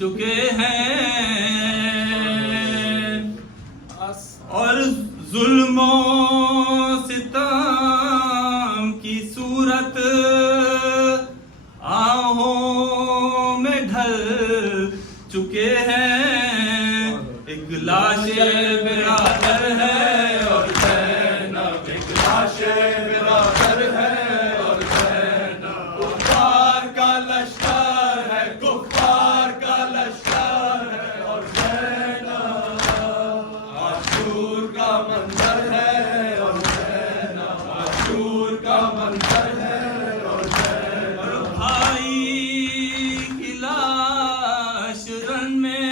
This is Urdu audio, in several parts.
چکے ہیں اور ظلم و ستم کی صورت آہوں میں ڈھل چکے ہیں. ایک لاش برادر ہے اور زینب، ایک لاش برادر ہے اور زینب. کفار کا لشکر ہے، کفار کا لشکر ہے اور زینب. عاشور کا منظر ہے اور زینب، عاشور کا منظر ہے اور زینب. اور بھائی کی لاش رن میں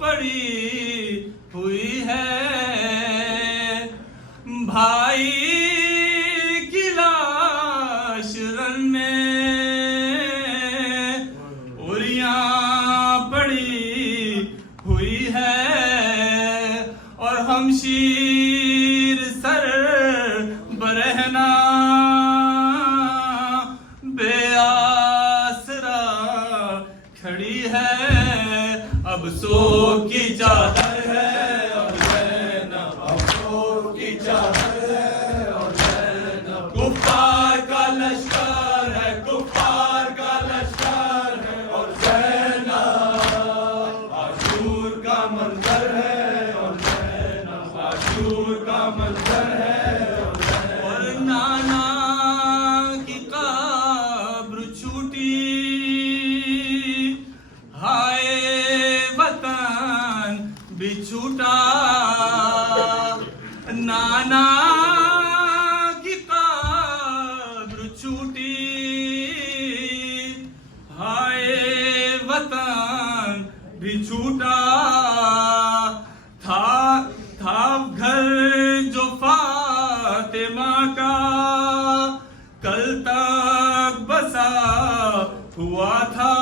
پڑی ہوئی ہے. بھائی کی لاش رن میں اریاں پڑی ہوئی ہے اور ہمشیر سر برہنا بے آسرا کھڑی ہے. اب سو کی چادر ہے اور زینب، اب سو کی چادر ہے اور زینب. کفار کا لشکر ہے، کفار کا لشکر ہے اور زینب. عاشور کا منظر ہے اور زینب، عاشور کا منظر ہے اور زینب. اور نانا کی قبر چھوٹی، ہائے وطن بھی چھوٹا. نانا کی قبر چھوٹی، ہائے وطن بھی چھوٹا. تھا گھر جو فاطمہ کا کل تک بسا ہوا تھا،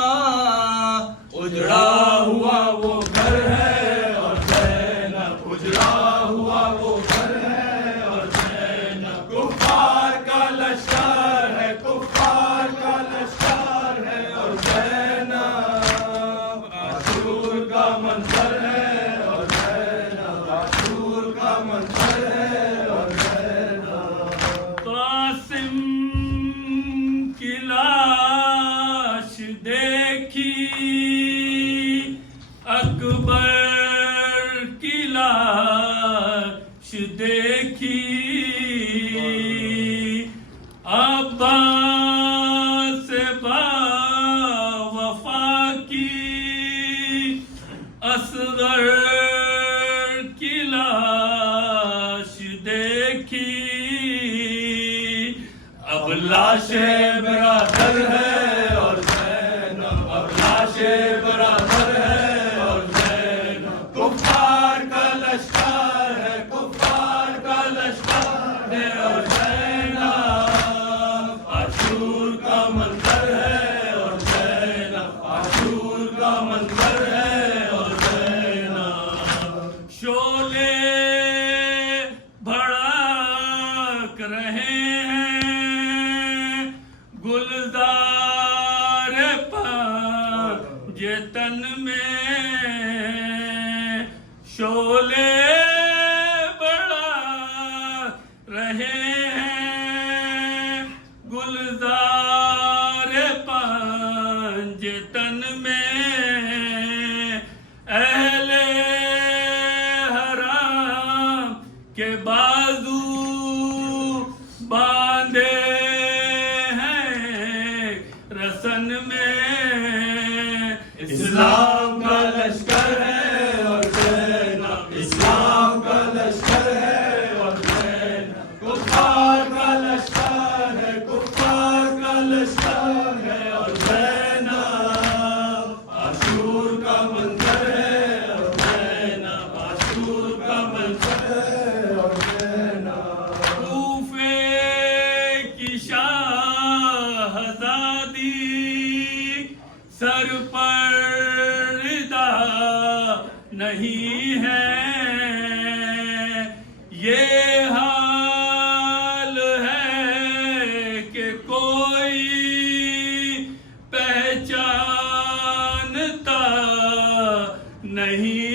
اجڑا ہوا وہ گھر ہے اور زینب، اجڑا ہوا وہ گھر ہے اور زینب. کفار کا لشکر ہے، کفار کا لشکر ہے اور زینب. عاشور کا منظر ہے اور زینب، عاشور کا منظر ہے اور زینب. قاسم کی لاش دیکھی، اکبر کی لاش دیکھی، عباس با وفا کی اصغر کی لاش دیکھی. اب لاش برادر ہے اور زینب، اب لاش برادر ہے اور زینب. کفار کا لشکر ہے، کفار کا لشکر ہے اور زینب. عاشور کا منظر ہے اور زینب، عاشور کا منظر ہے اور زینب. شعلے بھڑک رہے ہیں گلزار پنجتن میں. شعلے بڑھک رہے ہیں گلزار پنجتن میں. اہل حرام کے بازو باندھے ہیں رسن میں. اسلام کا لشکر ہے اور زینب، اسلام کا لشکر ہے اور زینب. کفار کا لشکر ہے، کفار کا لشکر ہے اور زینب. عاشور کا منظر ہے اور زینب، عاشور کا منظر ہے اور زینب. کوفے کی شاہزادی سر پر نہیں ہے. یہ حال ہے کہ کوئی پہلے نہیں